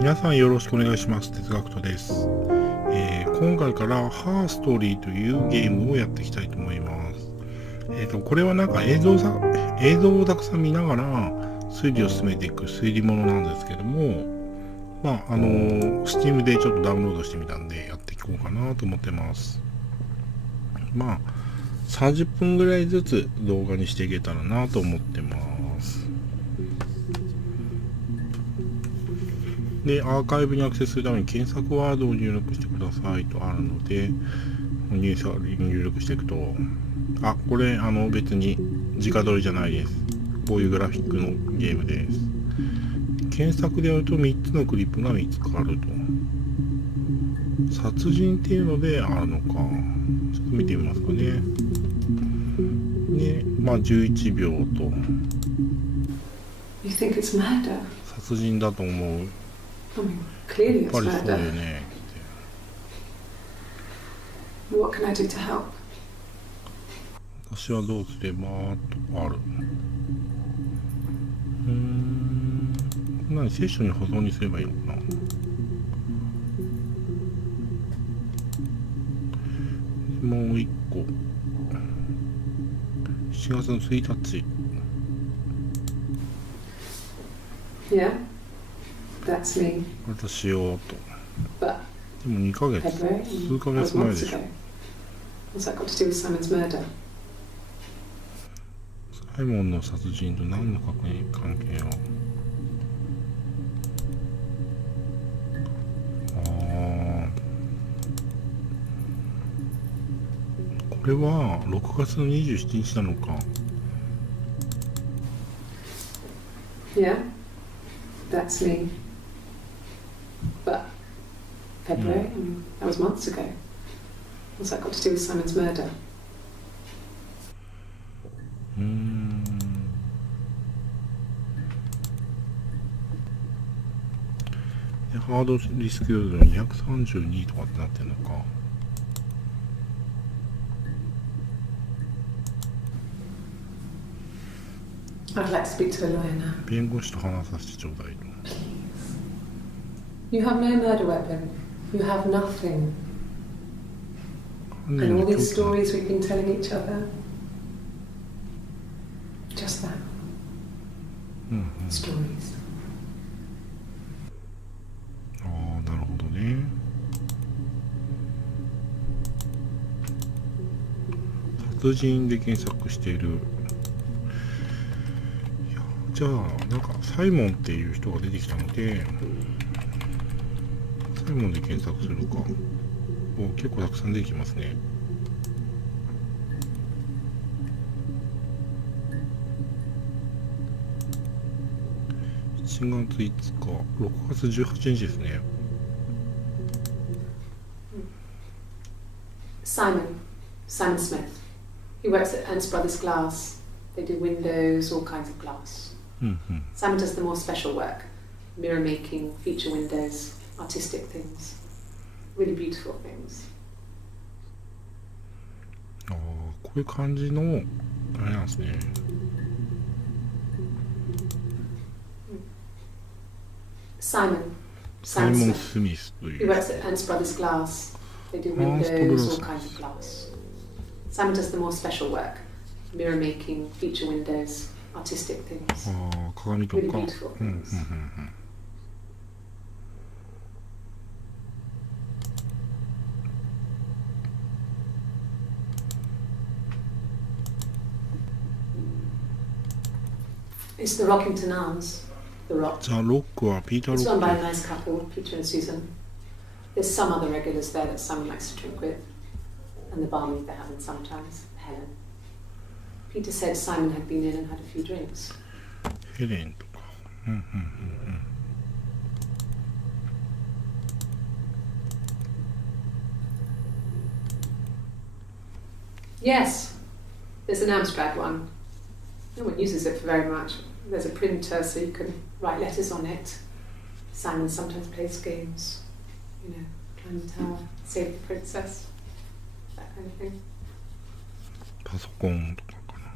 皆さんよろしくお願いします。哲GACKTです。今回からハーストーリーというゲームをやっていきたいと思います。これはなんか映像をたくさん見ながら推理を進めていく推理ものなんですけども、Steam でちょっとダウンロードしてみたんでやっていこうかなと思ってます。30分ぐらいずつ動画にしていけたらなと思ってます。で、アーカイブにアクセスするために検索ワードを入力してくださいとあるので、入力していくと、これ別に直撮りじゃないです。こういうグラフィックのゲームです。検索でやると3つのクリップが見つかると。殺人っていうのであるのか。ちょっと見てみますかね。で、11秒と。殺人だと思う。やっぱりそうよね。私はどうすればとある。セッションに保存にすればいいのかな。もう一個。7月の1日。私よと。でも2ヶ月、数ヶ月前でしょ。サイモンの殺人と何の関係を。これは6月の27日なのか。That's me. But February, that was months ago. What's that got to do with Simon's murder? ハードリスク要素の232とかってなってるのか。I'd like to speak to a lawyer now. 弁護士と話させてちょうだいと。You have no murder weapon. You have nothing. And all these stories we've been telling each other. Just that. Stories. なるほどね。殺人で検索している。じゃあなんかサイモンっていう人が出てきたので、サイモンで検索するか。結構たくさん出てきますね。1月5日、6月18日ですね。Simon Smith. He works at Ernst Brothers Glass. They do windows, all kinds of glass. Simon does the more special work, mirror making, feature windows, artistic things, really beautiful things. こういう感じのあれなんですね。Simon Smith という。He works at Ernst Brothers Glass. They do windows, all kinds of glass. Simon does the more special work, mirror making, feature windows, artistic things. 鏡とか。 Really beautiful things. It's the Rockington Arms. The Rock. ザ・ロックはピーター・ロ It's ッ run ク。 by a nice couple, Peter and Susan. There's some other regulars there that Simon likes to drink with, and the barmaid they have in sometimes, Helen. Peter said Simon had been in and had a few drinks. ヘレンとか。Yes, there's an Amstrad one. No one uses it for very much. There's a printer so you can write letters on it. Simon sometimes plays games. You know, climb the tower, save the princess, that kind of thing. パソコンとかかな。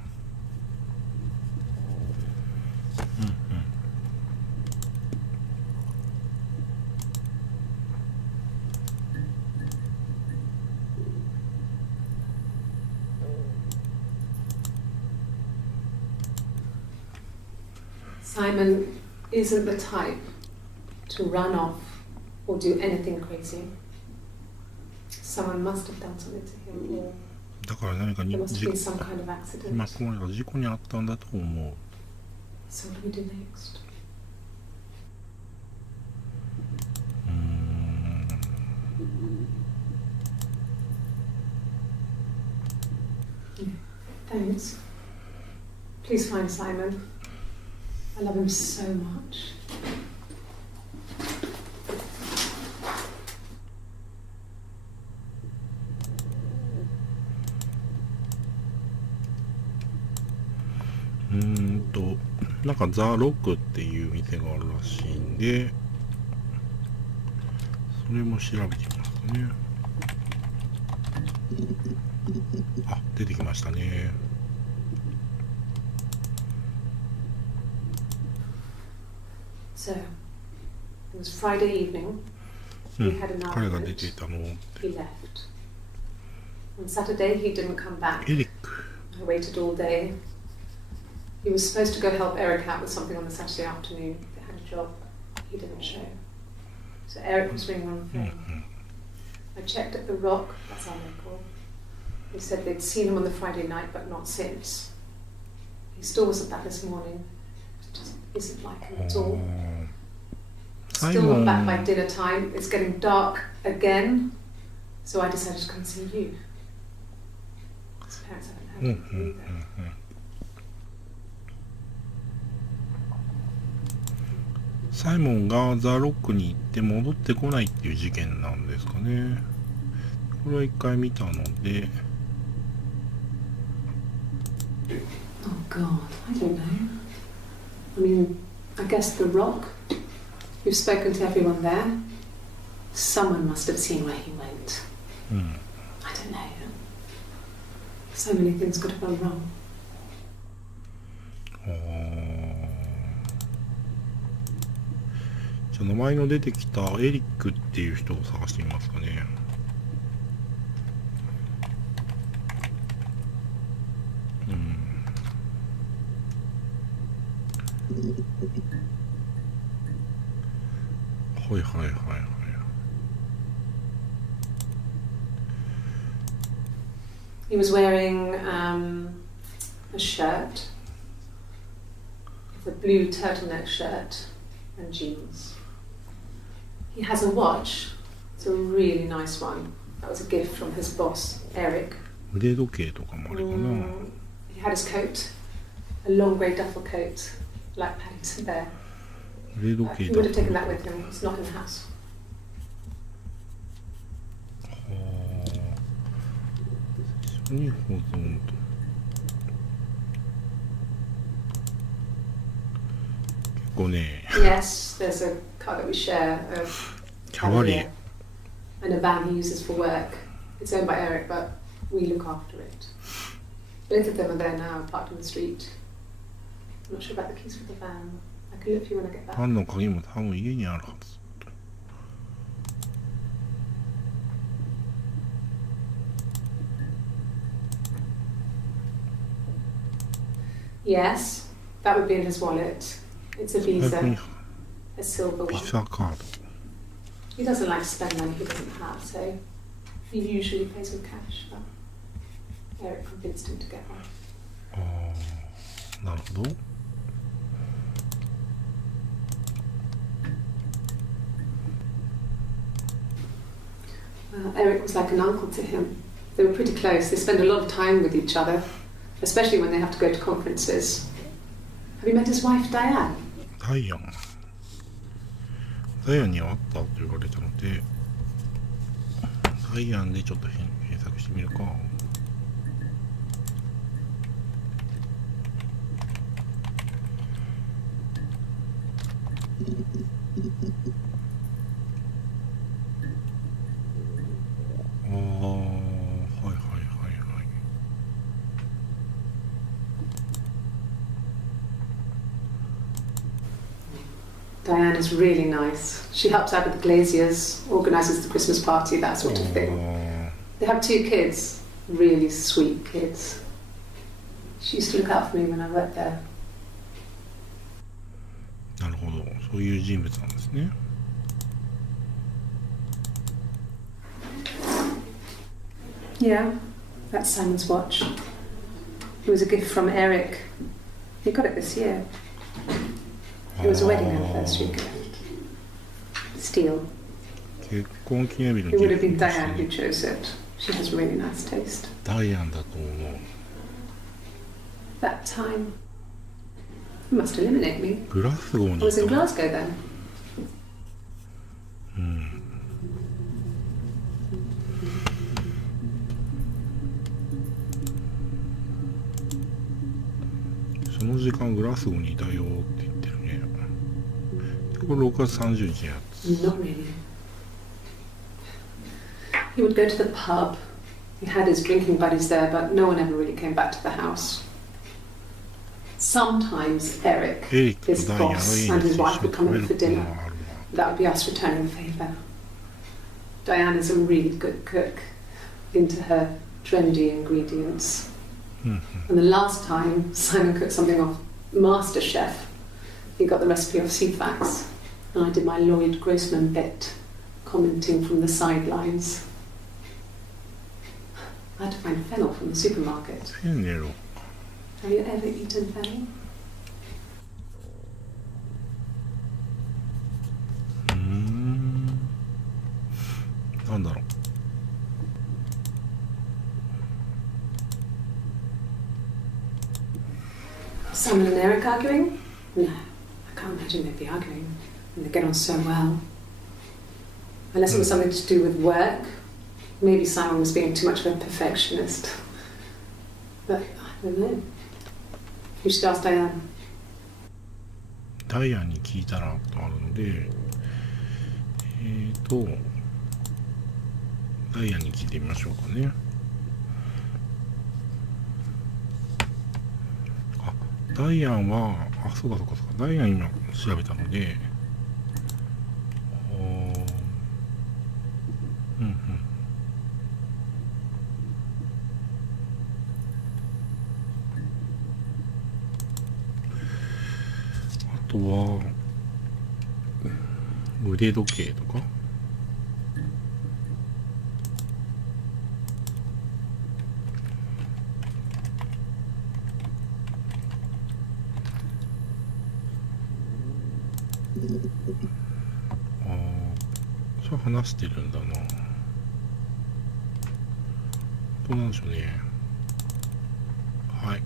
Simon isn't the type to run off or do anything crazy. Someone must have done something to him, or だから何かに there must have been some kind of accident. 今この事故にあったんだと思う。 So what do we do next? Thanks. Please find Simon. I love him so much. .なんかザ・ロックっていう店があるらしいんで、それも調べてみますね。あ、出てきましたね。So, it was Friday evening. We had an 彼が argument. 出ていたの He left. On Saturday, he didn't come back. エリック。 I waited all day. He was supposed to go help Eric out with something on the Saturday afternoon. They had a job. He didn't show. So Eric was ringing on the phone. I checked at the Rock, that's our local. They said they'd seen him on the Friday night, but not since. He still wasn't back this morning. It just isn't like him at all. Still not back by dinner time. It's getting dark again. So I decided to come and see you. His parents haven't heard anything either. サイモンがザ・ロックに行って戻ってこないっていう事件なんですかね。これは一回見たので。Oh God, I don't know. I mean, I guess the Rock. You've spoken to everyone there. Someone must have seen where he went. I don't know. So many things could have gone wrong. じゃあ名前の出てきたエリックっていう人を探してみますかね。はいはいはいはい。He was wearing a shirt, a blue turtleneck shirt and jeans. He has a watch. It's a really nice one. That was a gift from his boss, Eric. 腕時計とかもあるかな。He had his coat, a long grey duffel coat, like Paddington Bear. 腕時計 He would have taken that with him. It's not in the house. 一緒に保存と。結構ね。Yes, there's a car that we share. キャバリー。 And a van he uses for work. It's owned by Eric, but we look after it. Both of them are there now, parked on the street. I'm not sure about the keys for the van. I can look for you when I get back. パンの鍵も多分家にあるはず。Yes, that would be in his wallet. It's a Visa, a silver one. ビザカード。 He doesn't like to spend money he doesn't have, so he usually pays with cash, but Eric convinced him to get one. ああ、なるほど。Eric was like an uncle to him. They were pretty close. They spend a lot of time with each other, especially when they have to go to conferences. Have you met his wife, Diane? ダイアン。ダイアンにはあったと言われたので、ダイアンでちょっと検索してみるか。ああ、はいはいはいはい。Diane is really nice. She helps out with the glaziers, organises the Christmas party, that sort of thing. They have 2 kids, really sweet kids. She used to look out for me when I worked there. なるほど、そういう人物なんですね。Yeah, that's Simon's watch. It was a gift from Eric. He got it this year. It was a wedding anniversary gift. Steel. 結婚記念日の It ギ would フ have been トとし Diane who て chose it. She has really nice taste. ダイアンだと思う。 That time, you must eliminate me. グラスゴー I に was い in た。 Glasgow then. うん。その時間グラスゴーにいたよって言ってるね。これ6月30日のやつ。 Not really. He would go to the pub. He had his drinking buddies there, but no one ever really came back to the house. Sometimes Eric, エリック his とダイアンの boss, 家 and に his 一緒 wife に would 食 come べ in る for ことも dinner. あるわ。 That would be us returning the favour. Diane is a really good cook, into her trendy ingredients. うんうん。 And the last time Simon cooked something off MasterChef, he got the recipe off CFAX, and I did my Lloyd Grossman bit, commenting from the sidelines. I had to find fennel from the supermarket. フェンネロ。 Have you ever eaten fennel? なんだろう。 Simon and Eric arguing? No, I can't imagine they'd be arguing. And they get on so well. Unless it was something to do with work. Maybe Simon was being too much of a perfectionist. But I don't know. You should ask Diane. ダイアンに聞いたらとあるので、ダイアンに聞いてみましょうかね。あ、ダイアンは、あ、そうかそうかそうか、ダイアン今調べたので、うんうん。あとは、腕時計とか。それ話してるんだな。どうなんでしょうね。はい。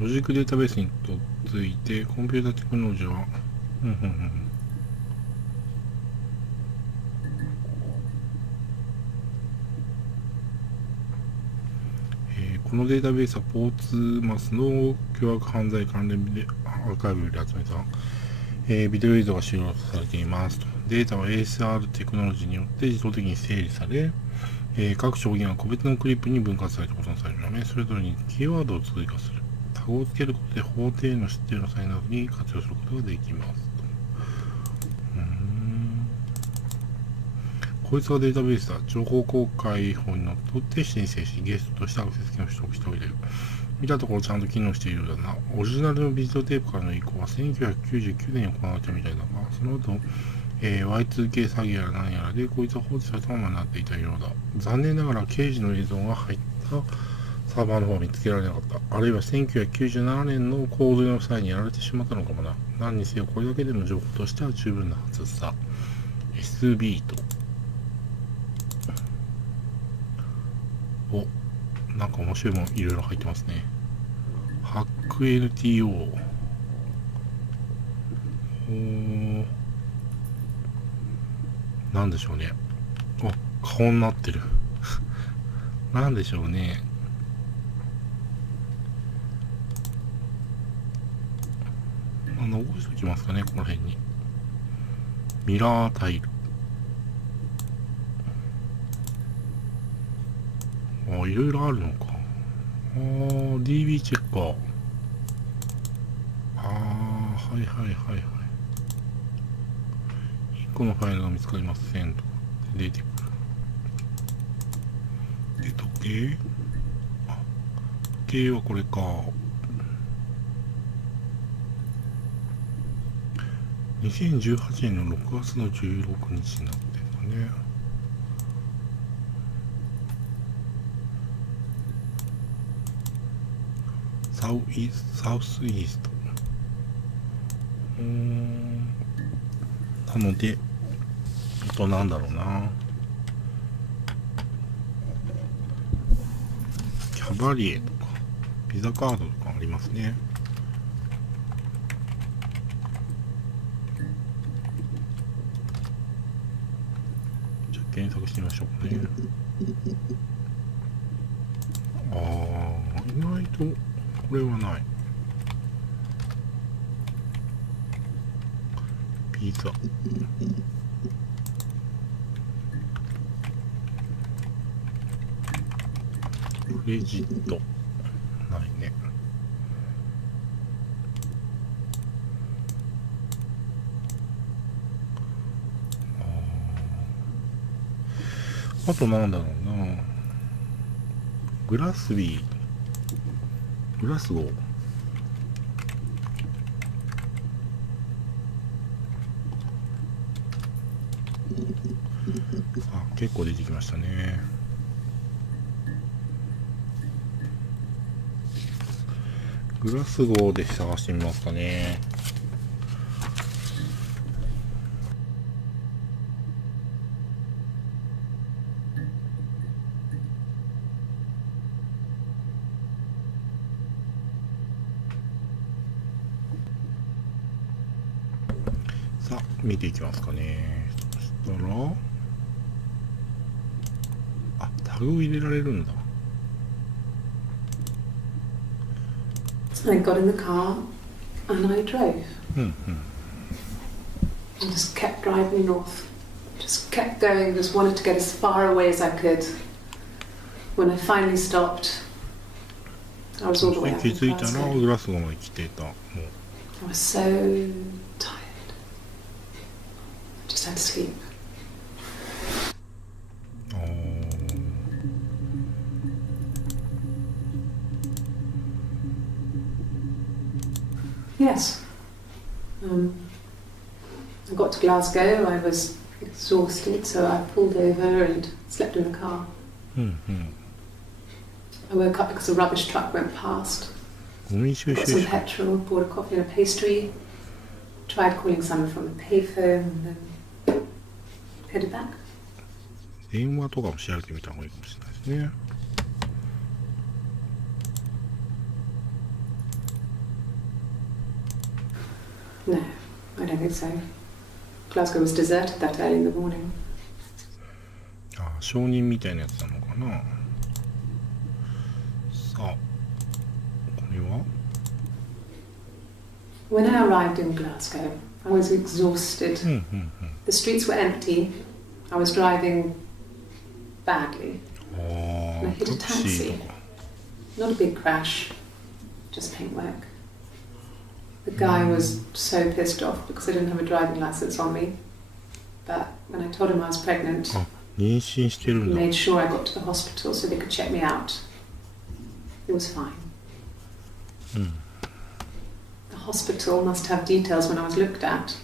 ロジックデータベースにとっついて、コンピュータテクノロジーは、このデータベースはポーツマスの凶悪犯罪関連でアーカイブで集めた、ビデオ映像が収録されていますと。データは ASR テクノロジーによって自動的に整理され、各証言は個別のクリップに分割されて保存されるため、それぞれにキーワードを追加する。タグをつけることで法廷の知っている際などに活用することができますと。こいつはデータベースだ。情報公開法にのっとって申請し、ゲストとしてアクセス権を取得しておいている。見たところちゃんと機能しているようだな。オリジナルのビデオテープからの移行は1999年に行われたみたいだが、その後、Y2K 詐欺やら何やらでこいつは放置されたままになっていたようだ。残念ながら刑事の映像が入ったサーバーの方は見つけられなかった。あるいは1997年の洪水の際にやられてしまったのかもな。何にせよこれだけでも情報としては十分なはずさ。SB と。お、なんか面白いもんいろいろ入ってますね。ハック NTO。なんでしょうね。あ、顔になってる。なんでしょうね。残しておきますかね、この辺に。ミラータイル。あ、いろいろあるのか。DB チェッカー。はいはいはいはい。1個のファイルが見つかりませんとか出てくる。で、時計？あ、時計はこれか。2018年の6月の16日になってるんだね。サウスイースト。なので、あとなんだろうな。キャバリエとか、ピザカードとかありますね。じゃあ検索してみましょうかね。意外とこれはない。ピザ。クレジット。ないね。あとなんだろうな。グラスゴー。結構出てきましたね。グラスゴーで探してみますかね。さあ見ていきますかね。そしたらタグを入れられるんだ。So I got in the car and I drove. I just kept driving north. Just kept going, just wanted to get as far away as I could. When I finally stopped, I was all the way up 気 in づいたら Glasgow. グラスゴーまで来てた。もう I was so tired. I just had to sleep. Yes. I got to Glasgow, I was exhausted, so I pulled over and slept in the car. I woke up because a rubbish truck went past. ゴミ収 Got 集 some 車。 petrol, bought a coffee and a pastry, tried calling someone from the payphone, and then headed back. 電話とかも調べてみた方がいいかもしれないですね。No, I don't think so. Glasgow was deserted that early in the morning. 承認みたいなやつなのかな。さあ、これは When I arrived in Glasgow, I was exhausted. The streets were empty. I was driving badly. And I hit a タクシー taxi. とか。 Not a big crash, just paintwork. The guy was so pissed off because I didn't have a driving license on me. But when I told him I was pregnant, 妊娠してる he んだ。 made sure I got to the hospital so they could check me out. It was fine. The hospital must have details when I was looked at.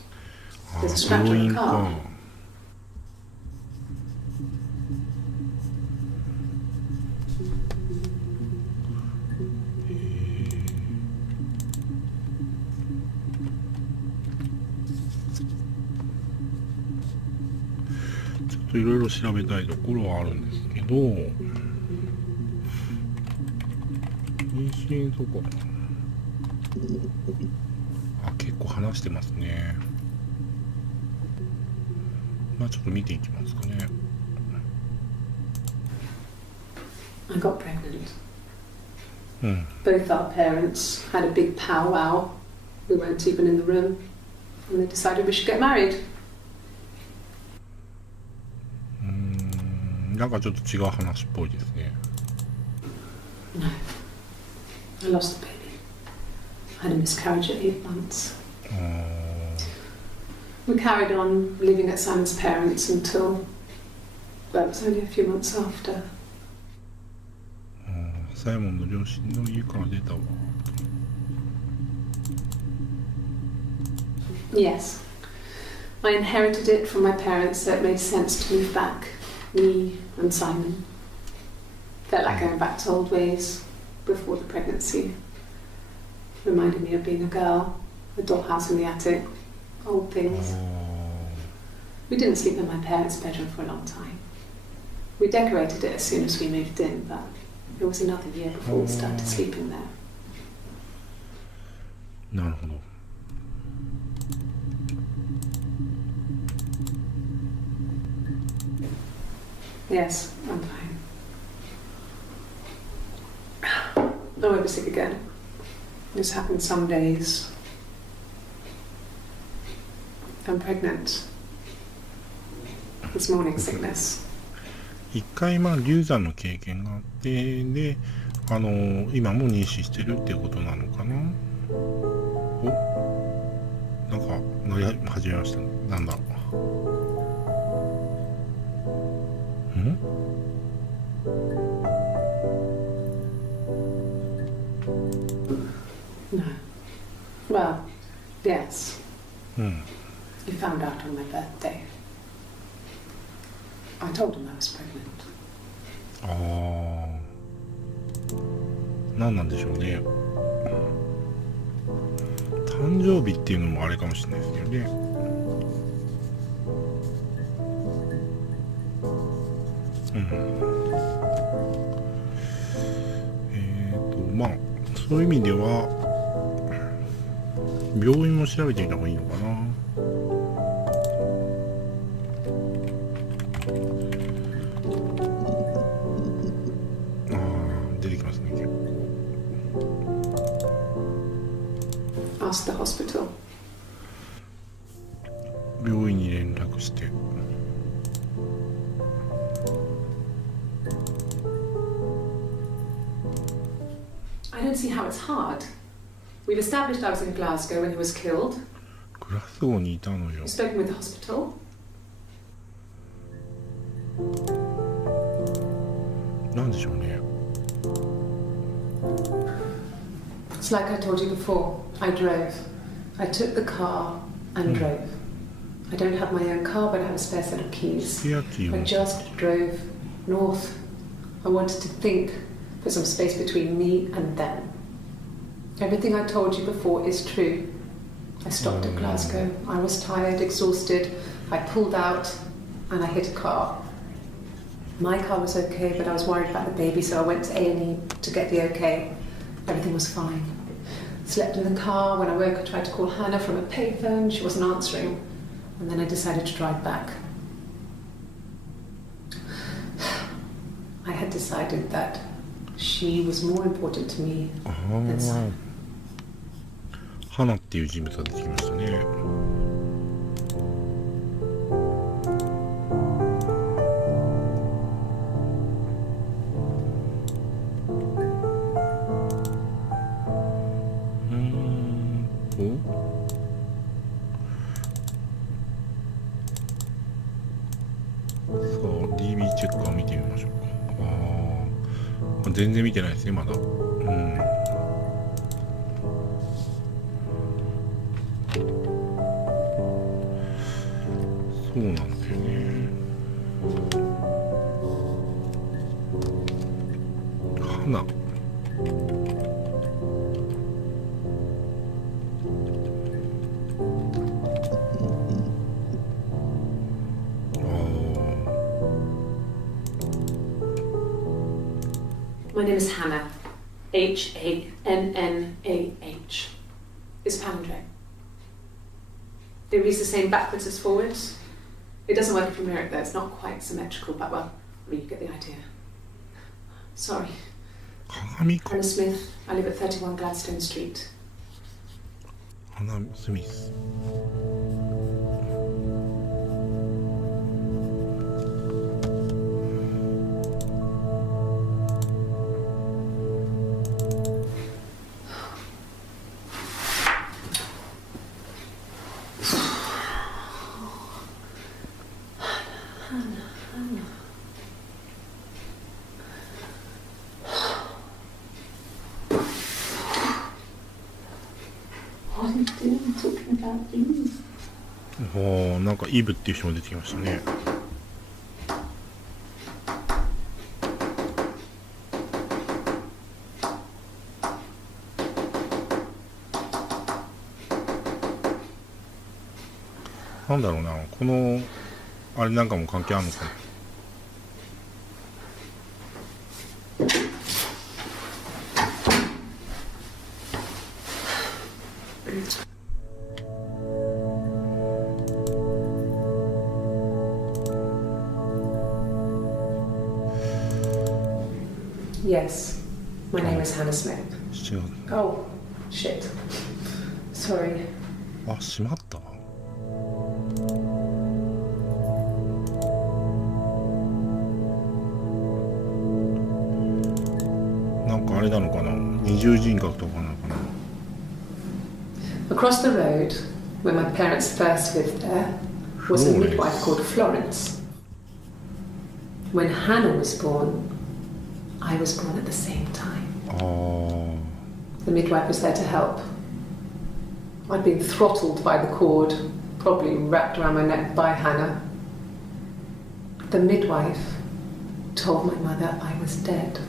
There's a scratch 病 on 院 the か。 car.ちょっといろいろ調べたいところはあるんですけど、妊娠とか結構話してますね。ちょっと見ていきますかね。 I got pregnant. Both our parents had a big powwow. We weren't even in the room. And they decided we should get married. なんかちょっと違う話っぽいですね。 No. I lost the baby. I had a miscarriage at 8 months. We carried on living at Simon's parents until, well, it was only a few months after. サイモンの両親の家から出たわ。 Yes. I inherited it from my parents, so it made sense to move back, me and Simon. Felt like going back to old ways before the pregnancy. Reminded me of being a girl, a dollhouse in the attic, old things. We didn't sleep in my parents' bedroom for a long time. We decorated it as soon as we moved in, but it was another year before we started sleeping there. なるほど。Yes, I'm fine. I won't be sick again. This happens some days. I'm pregnant. This morning sickness. 一回流産の経験があって、で、今も妊娠してるっていうことなのかな。なんかなり始めましたね。なんだ。No. Well, yes. You found out on my birthday. I told him I was pregnant. 何なんでしょうね。誕生日っていうのもあれかもしれないですけどね。そういう意味では病院も調べてみた方がいいのかな。出てきますね、結構。Ask the hospital. 病院に連絡して。I don't see how it's hard. We've established I was in Glasgow when he was killed. グラスゴーにいたのよ。You've spoken with the hospital. なんでしょうね。It's like I told you before. I drove. I took the car and drove. I don't have my own car, but I have a spare set of keys. I just drove north. I wanted to think, put some space between me and them. Everything I told you before is true. I stopped at Glasgow. I was tired, exhausted. I pulled out and I hit a car. My car was okay, but I was worried about the baby, so I went to A&E to get the okay. Everything was fine. Slept in the car. When I woke, I tried to call Hannah from a payphone. She wasn't answering. And then I decided to drive back. I had decided that she was more important to me than Simon. 花っていう人物が出てきましたね。DB チェックを見てみましょうか。全然見てないですね、まだ。そうなんだよね。花。My name is Hannah. Hannah. It's palindrome. It reads the same backwards as forwards. It doesn't work if you mirror it though. It's not quite symmetrical, but well, I mean, you get the idea. Sorry. Hannah Smith. I live at 31 Gladstone Street. Hannah Smith. What are you doing talking about these? なんかイブっていう人も出てきましたね。なんだろうな、このあれなんかも関係あるのかな。Yes, my name is Hannah Smith. 違う。 Oh, shit. Sorry. あ、しまった。なんかあれなのかな、二重人格とかなのかな。 Across the road, where my parents first lived there, was a midwife called Florence. When Hannah was born, I was born at the same time. ああ。 The midwife was there to help. I'd been throttled by the cord, probably wrapped around my neck by Hannah. The midwife told my mother I was dead.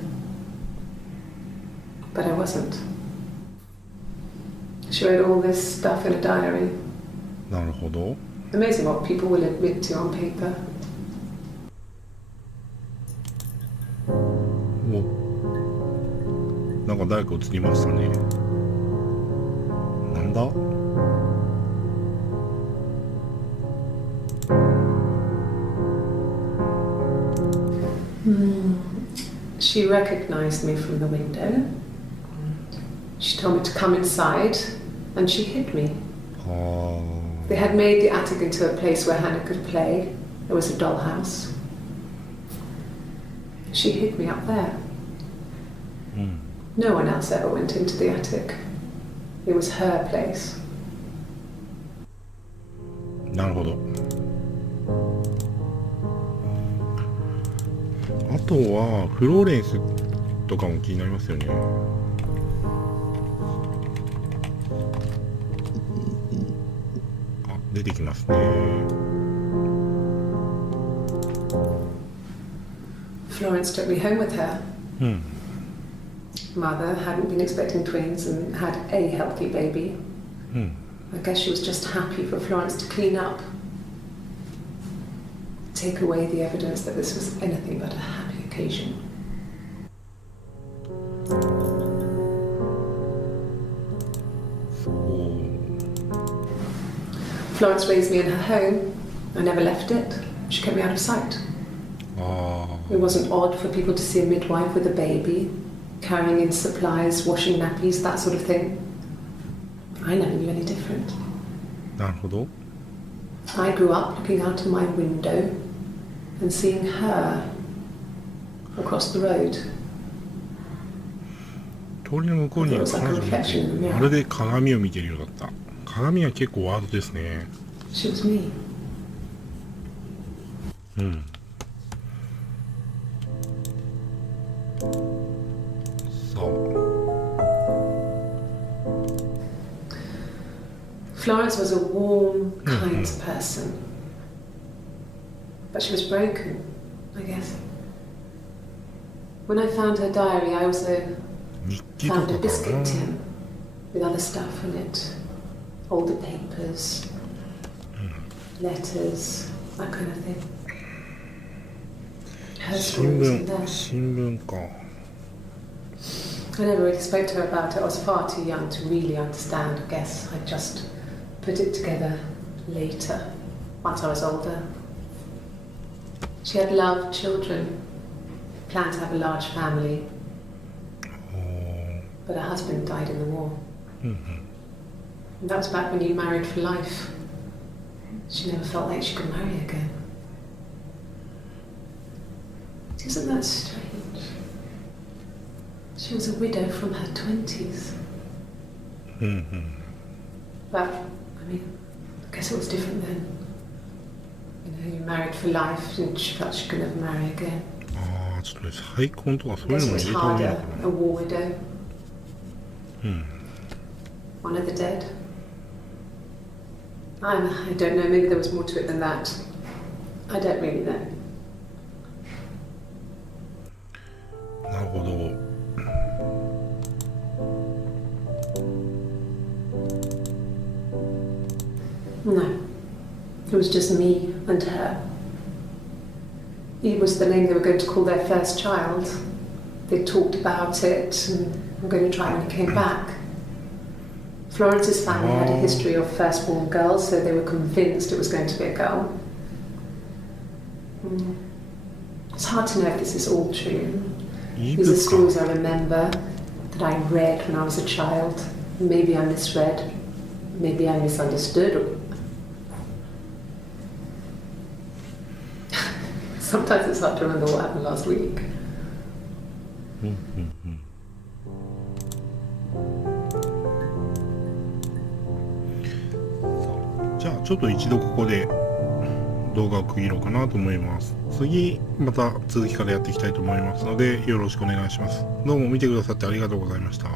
But I wasn't. She wrote all this stuff in a diary. なるほど。 Amazing what people will admit to on paper. お、なんか誰か映りましたね。なんだ。 She recognized me from the window. She told me to come inside, and she hid me. あ They had made the attic into a place where Hannah could play. There was a dollhouse. She hid me up there. あ。うん。 No one else ever went into the attic. It was her place. なるほど。あとはフローレンスとかも気になりますよね。あ、出てきますね。 Florence took me home with her. うん。 Mother hadn't been expecting twins and had a healthy baby. うん。 I guess she was just happy for Florence to clean up. Take away the evidence that this was anything but a happy occasion. そう。 Florence raised me in her home. I never left it. She kept me out of sight. あ It wasn't odd for people to see a midwife with a baby, carrying in supplies, washing nappies, that sort of thing. I never knew any different. あ。なるほど。 I grew up looking out of my window and seeing her across the road. 通りの向こうには彼女を見て、まるで鏡を見ているようだった。鏡は結構ワードですね。 She was me. うん。そう。 Florence was a warm, kind person. But she was broken, I guess. When I found her diary, I also 日記と found か a か biscuit な。 tin with other stuff in it. Older papers, letters, that kind of thing. Her 新 story wasn't 聞、 there. 新聞か。 I never really spoke to her about it. I was far too young to really understand. I guess I just put it together later, once I was older. She had loved children, planned to have a large family, あー but her husband died in the war. うんうん。 And that was back when you married for life. She never felt like she could marry again. Isn't that strange? She was a widow from her 20s. うんうん。 But, I mean, I guess it was different then. You know, you married for life and she felt she could never marry again. ああ、ちょっとね、再婚とかそう I いう guess のも it 入 was れた方がいいの harder, か a な。 war widow. うん。 One of the dead. I don't know, maybe there was more to it than that. I don't really know. なるほど。No, it was just me and her. It was the name they were going to call their first child. They talked about it and were going to try when it came back. Florence's family had a history of firstborn girls, so they were convinced it was going to be a girl. It's hard to know if this is all true. These are stories I remember that I read when I was a child. Maybe I misread. Maybe I misunderstood. Sometimes it's hard to remember what happened last week. じゃあちょっと一度ここで動画を区切ろうかなと思います。次また続きからやっていきたいと思いますのでよろしくお願いします。どうも見てくださってありがとうございました。